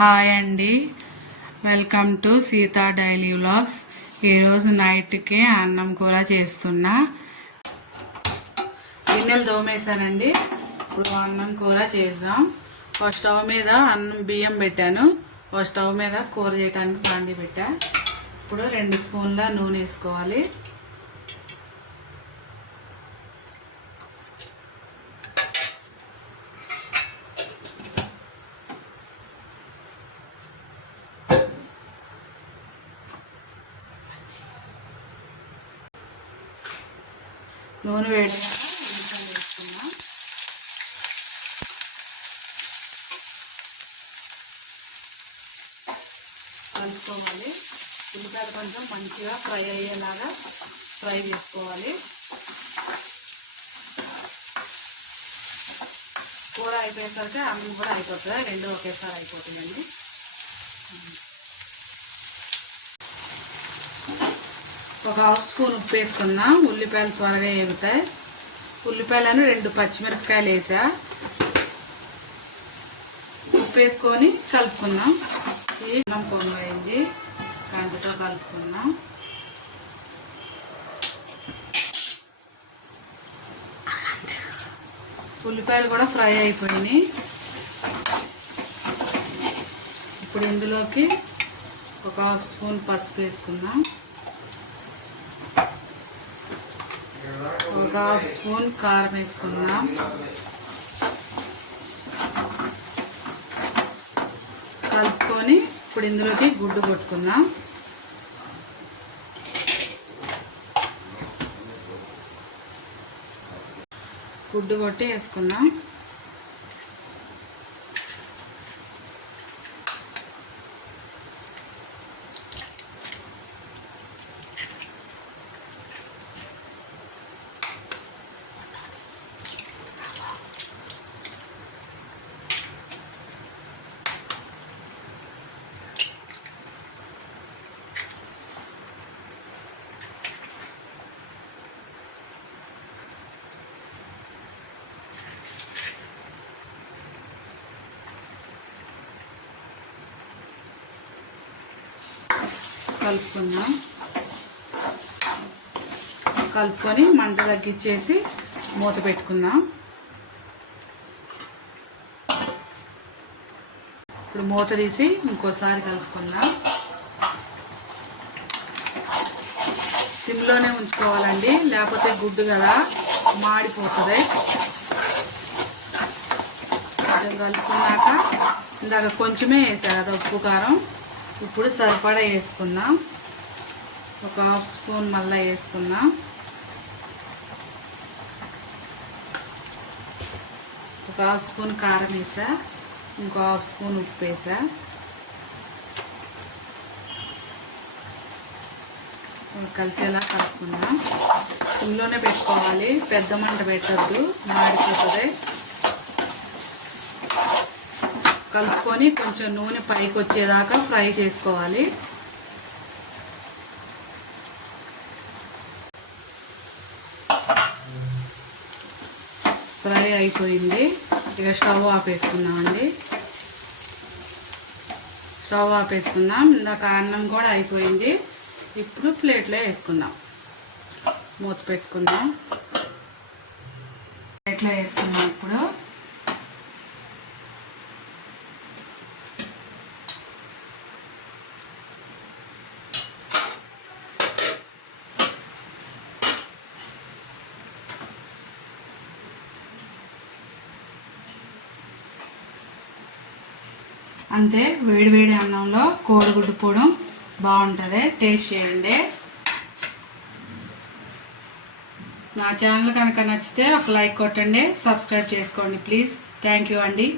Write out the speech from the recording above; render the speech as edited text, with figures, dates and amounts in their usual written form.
Hi అండి, welcome to Sita daily vlogs. ఈరోజు నైట్కి అన్నం కూర చేస్తున్నా. గిన్నెలు తోమేశానండి. ఇప్పుడు అన్నం కూర చేద్దాం. ఒక స్టవ్ మీద బియ్యం పెట్టాను. ఒక స్టవ్ మీద కూర చేయడానికి బాండి పెట్టా. ఇప్పుడు 2 స్పూన్ల నూనె వేసుకోవాలి. నూనె వేడిగా ఉల్లిపాయలు వేసుకున్నా. కలుపుకోవాలి. ఉల్లిపాయలు కొంచెం మంచిగా ఫ్రై అయ్యేలాగా ఫ్రై చేసుకోవాలి. కూర అయిపోయేసరికి అన్నం కూడా అయిపోతుంది. 2 ఒకేసారి అయిపోతుందండి. ఒక 1/2 స్పూన్ ఉప్పు వేసుకున్నా. ఉల్లిపాయలు త్వరగా వేగుతాయి. ఉల్లిపాయలను 2 పచ్చిమిరపకాయలు వేసా. ఉప్పు వేసుకొని కలుపుకున్నాం. ఈ అన్నం పొంగైంది, కంటితో కలుపుకున్నాం. ఉల్లిపాయలు కూడా ఫ్రై అయిపోయినాయి. ఇప్పుడు ఇందులోకి ఒక 1/2 స్పూన్ పసుపు వేసుకున్నాం. ఒక 1/2 స్పూన్ కారం వేసుకున్నాం. కలుపుకొని ఇప్పుడు ఇందులోకి గుడ్డు కొట్టుకున్నాం. గుడ్డు కొట్టి వేసుకున్నాం. కలుపుకొని మంట తగ్గించేసి మూత పెట్టుకుందాం. ఇప్పుడు మూత తీసి ఇంకోసారి కలుపుకుందాం. సిమ్లోనే ఉంచుకోవాలండి, లేకపోతే గుడ్డు కదా మాడిపోతుంది. కొంచెం కలుపుకున్నాక ఇందాక కొంచెమే వేసారు అది ఉప్పు కారం. ఇప్పుడు సరిపడా వేసుకున్నాం. ఒక 1/2 స్పూన్ మళ్ళీ వేసుకున్నాం. ఒక 1/2 స్పూన్ కారం వేసా. ఇంకో 1/2 స్పూన్ ఉప్పు వేసా. కలిసేలా కలుపుకుందాం. సిమ్లోనే పెట్టుకోవాలి, పెద్ద మంట పెట్టద్దు, మాడిపోతుంది. కలుపుకొని కొంచెం నూనె పైకి వచ్చేదాకా ఫ్రై చేసుకోవాలి. ఫ్రై అయిపోయింది. ఇక స్టవ్ ఆపేసుకున్నామండి. స్టవ్ ఆపేసుకున్నాం. ఇందాక అన్నం కూడా అయిపోయింది. ఇప్పుడు ప్లేట్లో వేసుకుందాం. మూత పెట్టుకుందాం. ప్లేట్లో వేసుకున్నాం. ఇప్పుడు అంతే, వేడివేడి అన్నంలో కోడిగుడ్డు పొడం బాగుంటుంది. టేస్ట్ చేయండి. నా ఛానల్ కనుక నచ్చితే ఒక లైక్ కొట్టండి, సబ్స్క్రైబ్ చేసుకోండి ప్లీజ్. థ్యాంక్ యూ అండి.